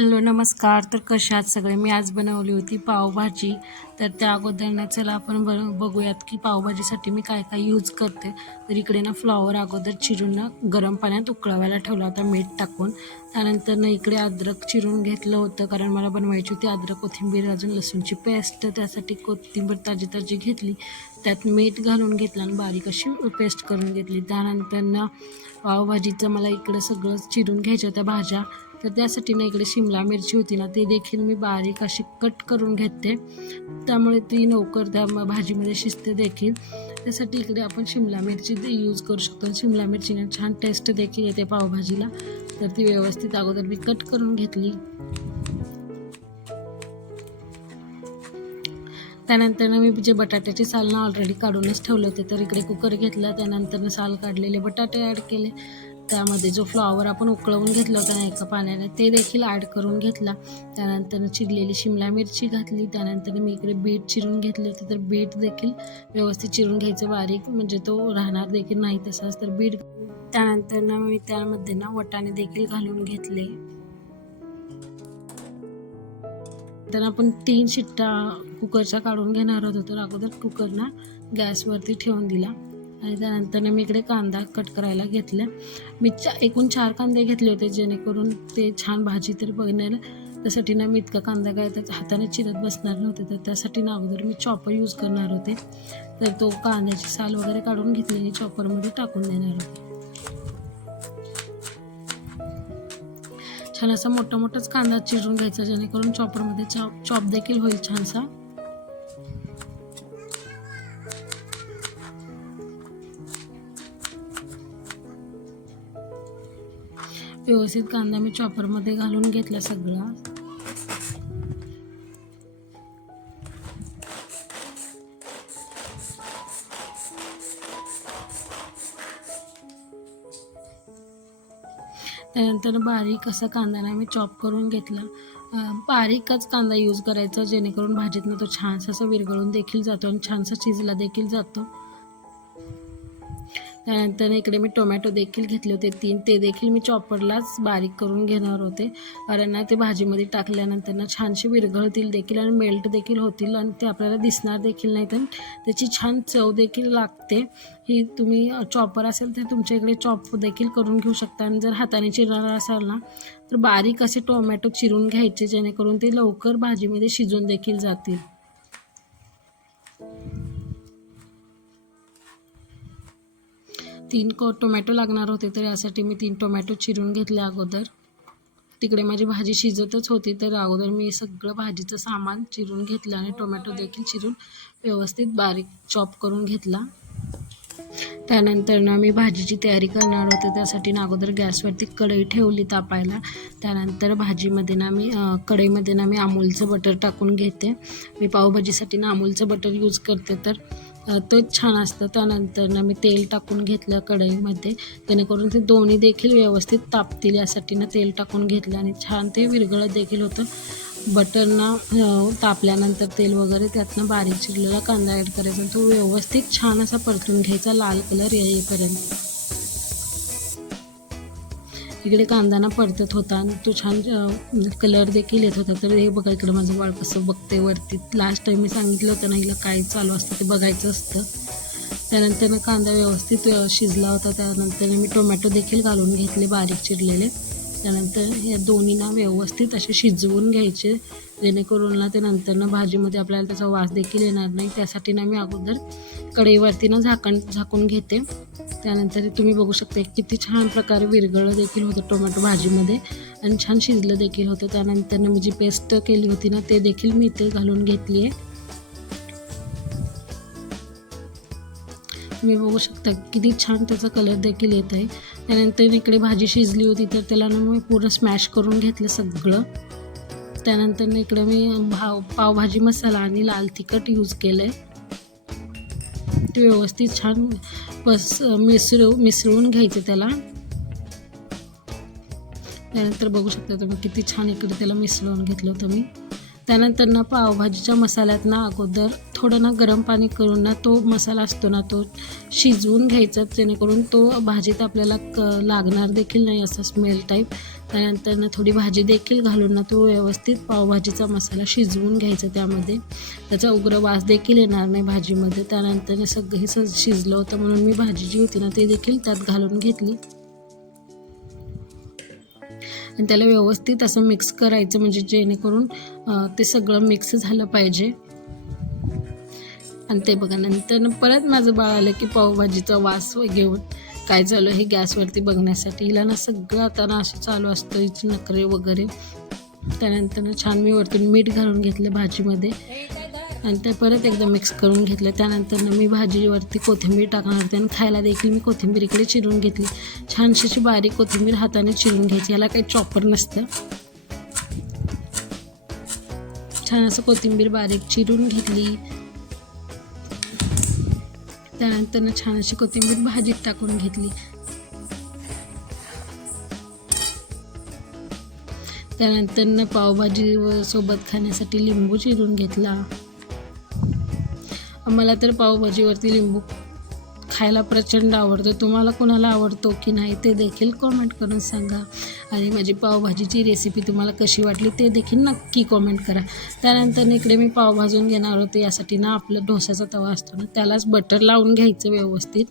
Hello नमस्कार. तर कशात सगळे? मी आज बनवली होती पावभाजी. तर त्या अगोदर ना चला आपण ब बघूयात की पावभाजीसाठी मी काय काय यूज करते. तर इकडे ना फ्लॉवर अगोदर चिरून ना गरम पाण्यात उकळवायला ठेवला होता मीठ टाकून. त्यानंतर ना इकडे अद्रक चिरून घेतलं होतं कारण मला बनवायची होती अद्रक कोथिंबीर अजून लसूणची पेस्ट. त्यासाठी कोथिंबीर ताजी ताजी घेतली. त्यात मीठ घालून घेतलं आणि बारीक अशी पेस्ट करून घेतली. त्यानंतर ना पावभाजीचं मला इकडं सगळं चिरून घ्यायच्या होत्या भाज्या. तर त्यासाठी ना इकडे शिमला मिरची होती ना ती देखील मी बारीक अशी कट करून घेते. त्यामुळे ती लवकर त्या भाजीमध्ये शिजते देखील. त्यासाठी इकडे आपण शिमला मिरची यूज करू शकतो. शिमला मिरचीने छान टेस्ट देखील येते पावभाजीला. तर ती व्यवस्थित अगोदर मी कट करून घेतली. त्यानंतर मी जे बटाट्याचे साल ना ऑलरेडी काढूनच ठेवले होते. तर इकडे कुकर घेतला. त्यानंतर साल काढलेले बटाटे ॲड केले. त्यामध्ये जो फ्लॉवर आपण उकळवून घेतला होता ना एका पाण्याने ते देखील ॲड करून घेतला. त्यानंतर चिरलेली शिमला मिरची घातली. त्यानंतर मी इकडे बीट चिरून घेतले होते. तर बीट देखील व्यवस्थित चिरून घ्यायचं बारीक म्हणजे तो राहणार देखील नाही तसाच तर बीट त्यानंतर ना मी त्यामध्ये ना वटाणे देखील घालून घेतले. तर आपण तीन शिट्टा कुकरच्या काढून घेणार होतो. तर अगोदर कुकरना गॅसवरती ठेवून दिला. आणि त्यानंतर मी इकडे कांदा कट करायला घेतला. मी चा एकूण चार कांदे घेतले होते जेणेकरून ते छान भाजी तरी बघणार त्यासाठी ना मी इतका कांदा काय तर हाताने चिरत बसणार नव्हते तर त्यासाठी ना अगोदर मी चॉपर यूज करणार होते. तर तो कांद्याची साल वगैरे काढून घेतलेली चॉपरमध्ये टाकून देणार होते. छान असा मोठा मोठाच कांदा चिरून घ्यायचा जेणेकरून चॉपरमध्ये चॉप चॉप देखील होईल छानसा. व्यवस्थित कांदा मी चॉपरमध्ये घालून घेतला सगळा. त्यानंतर बारीक असा कांदा ना मी चॉप करून घेतला. बारीकच कांदा यूज करायचा जेणेकरून भाजीतनं तो छानसा असा विरघळून देखील जातो आणि छानसा शिजला देखील जातो. त्यानंतर इकडे मी टोमॅटो देखील घेतले होते तीन. ते देखील मी चॉपरलाच बारीक करून घेणार होते. कारण ना ते भाजीमध्ये टाकल्यानंतर ना छानसे विरघळतील देखील आणि मेल्ट देखील होतील आणि ते आपल्याला दिसणार देखील नाही तर त्याची छान चव देखील लागते. ही तुम्ही चॉपर असेल तर तुमच्या इकडे चॉप देखील करून घेऊ शकता. आणि जर हाताने चिरणार असाल ना तर बारीक असे टोमॅटो चिरून घ्यायचे जेणेकरून ते लवकर भाजीमध्ये शिजून देखील जातील. तीन को टोमॅटो लागणार होते तर यासाठी मी तीन टोमॅटो चिरून घेतले अगोदर. तिकडे माझी भाजी शिजतच होती तर अगोदर मी सगळं भाजीचं सामान चिरून घेतलं आणि टोमॅटो देखील चिरून व्यवस्थित बारीक चॉप करून घेतला. त्यानंतर ना मी भाजीची तयारी करणार होते त्यासाठी ना अगोदर गॅसवरती कढई ठेवली तापायला. त्यानंतर भाजीमध्ये ना मी कढईमध्ये ना मी अमूलचं बटर टाकून घेते. मी पावभाजीसाठी ना अमूलचं बटर यूज करते तर तोच छान असतं. त्यानंतर ना मी तेल टाकून घेतलं कढईमध्ये. जेणेकरून ते दोन्ही देखील व्यवस्थित तापतील यासाठी ना तेल टाकून घेतलं आणि छान ते विरघळत देखील होतं. बटरना तापल्यानंतर तेल वगैरे त्यातनं बारीक चिरलेला कांदा ॲड करायचा. तो व्यवस्थित छान असा परतून घ्यायचा लाल कलर येईपर्यंत. इकडे कांदाना परतत होता आणि तो छान कलर म्हणजे देखील येत होता. तर हे बघा इकडं माझं बाळ कसं बघते वरती. लास्ट टाईम मी सांगितलं होतं ना हिला काय चालू असतं ते बघायचं असतं. त्यानंतर कांदा व्यवस्थित शिजला होता. त्यानंतर मी टोमॅटो देखील घालून घेतले बारीक चिरलेले. त्यानंतर या दोन्हीना व्यवस्थित असे शिजवून घ्यायचे. जेणेकरून ना ते नंतर ना भाजीमध्ये आपल्याला त्याचा वास देखील येणार नाही. त्यासाठी ना मी अगोदर कढईवरती ना झाकण झाकून घेते. त्यानंतर तुम्ही बघू शकता किती छान प्रकारे विरघळलं देखील होतं टोमॅटो भाजीमध्ये आणि छान शिजलं देखील होतं. त्यानंतर मी जी पेस्ट केली होती ना ते देखील मी इथे घालून घेतली आहे. तुम्ही बघू शकता किती छान त्याचा कलर देखील येत आहे. त्यानंतर इकडे भाजी शिजली होती तर त्याला ना मी पूर्ण स्मॅश करून घेतलं सगळं. त्यानंतर इकडे मी भाव पावभाजी मसाला आणि लाल तिखट यूज केलं आहे ते व्यवस्थित छान पस मिसळू मिसळून घ्यायचं त्याला. त्यानंतर बघू शकता तुम्ही किती छान इकडे त्याला मिसळून घेतलं होतं मी. त्यानंतर ना पावभाजीच्या मसाल्यात ना अगोदर थोडं ना गरम पाणी करून ना तो मसाला असतो ना तो शिजवून घ्यायचा जेणेकरून तो भाजीत आपल्याला क लागणार देखील नाही असं स्मेल टाईप त्यानंतर ना थोडी भाजी देखील घालून ना तो व्यवस्थित पावभाजीचा मसाला शिजवून घ्यायचा त्यामध्ये. त्याचा उग्र वास देखील येणार नाही भाजीमध्ये. त्यानंतर ना सगळं हे सग शिजलं होतं म्हणून मी भाजी जी होती ना ते देखील त्यात घालून घेतली. आणि त्याला व्यवस्थित असं मिक्स करायचं म्हणजे जेणेकरून ते सगळं मिक्स झालं पाहिजे. आणि ते बघा नंतर परत माझं बाळ आलं की पावभाजीचा वास घेऊन काय चालू आहे गॅसवरती बघण्यासाठी. हिला ना सगळं आता ना असं चालू असतं हिची नखरे वगैरे. त्यानंतर छान मी वरतून मीठ घालून घेतलं भाजीमध्ये. आणि ते परत एकदा मिक्स करून घेतलं. त्यानंतर मी भाजीवरती कोथिंबीर टाकणार होते आणि खायला देखील मी कोथिंबीर इकडे चिरून घेतली. छानशी अशी बारीक कोथिंबीर हाताने चिरून घ्यायची. याला काही चॉपर नसतं. छान असं कोथिंबीर बारीक चिरून घेतली. त्यानंतर छान अशी कोथिंबीर भाजीत टाकून घेतली. त्यानंतर पावभाजी सोबत खाण्यासाठी लिंबू चिरून घेतला. मला तर पावभाजीवरती लिंबू खायला प्रचंड आवडतं. तुम्हाला कोणाला आवडतो की नाही ते देखील कॉमेंट करून सांगा. आणि माझी पावभाजीची रेसिपी तुम्हाला कशी वाटली ते देखील नक्की कॉमेंट करा. त्यानंतर इकडे मी पाव भाजून घेणार होते. यासाठी ना आपला डोसाचा तवा असतो ना त्यालाच बटर लावून घ्यायचं व्यवस्थित.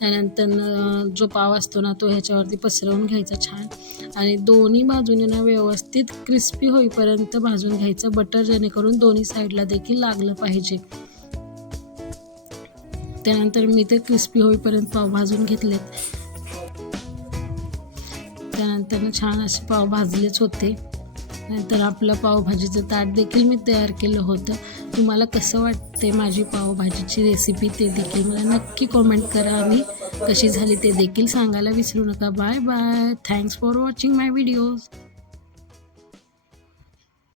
त्यानंतर जो पाव असतो ना तो ह्याच्यावरती पसरवून घ्यायचा छान. आणि दोन्ही बाजूने ना व्यवस्थित क्रिस्पी होईपर्यंत भाजून घ्यायचं. बटर जेणेकरून दोन्ही साईडला देखील लागलं पाहिजे. त्यानंतर मी ते क्रिस्पी होईपर्यंत पाव भाजून घेतलेत. त्यानंतर छान असे पाव भाजलेच होते. नंतर आपलं पावभाजीचं ताट देखील मी तयार केलं होतं. तुम्हाला कसं वाटते माझी पावभाजीची रेसिपी ते देखील मला नक्की कॉमेंट करा. आणि कशी झाली ते देखील सांगायला विसरू नका. Bye bye thanks for watching my videos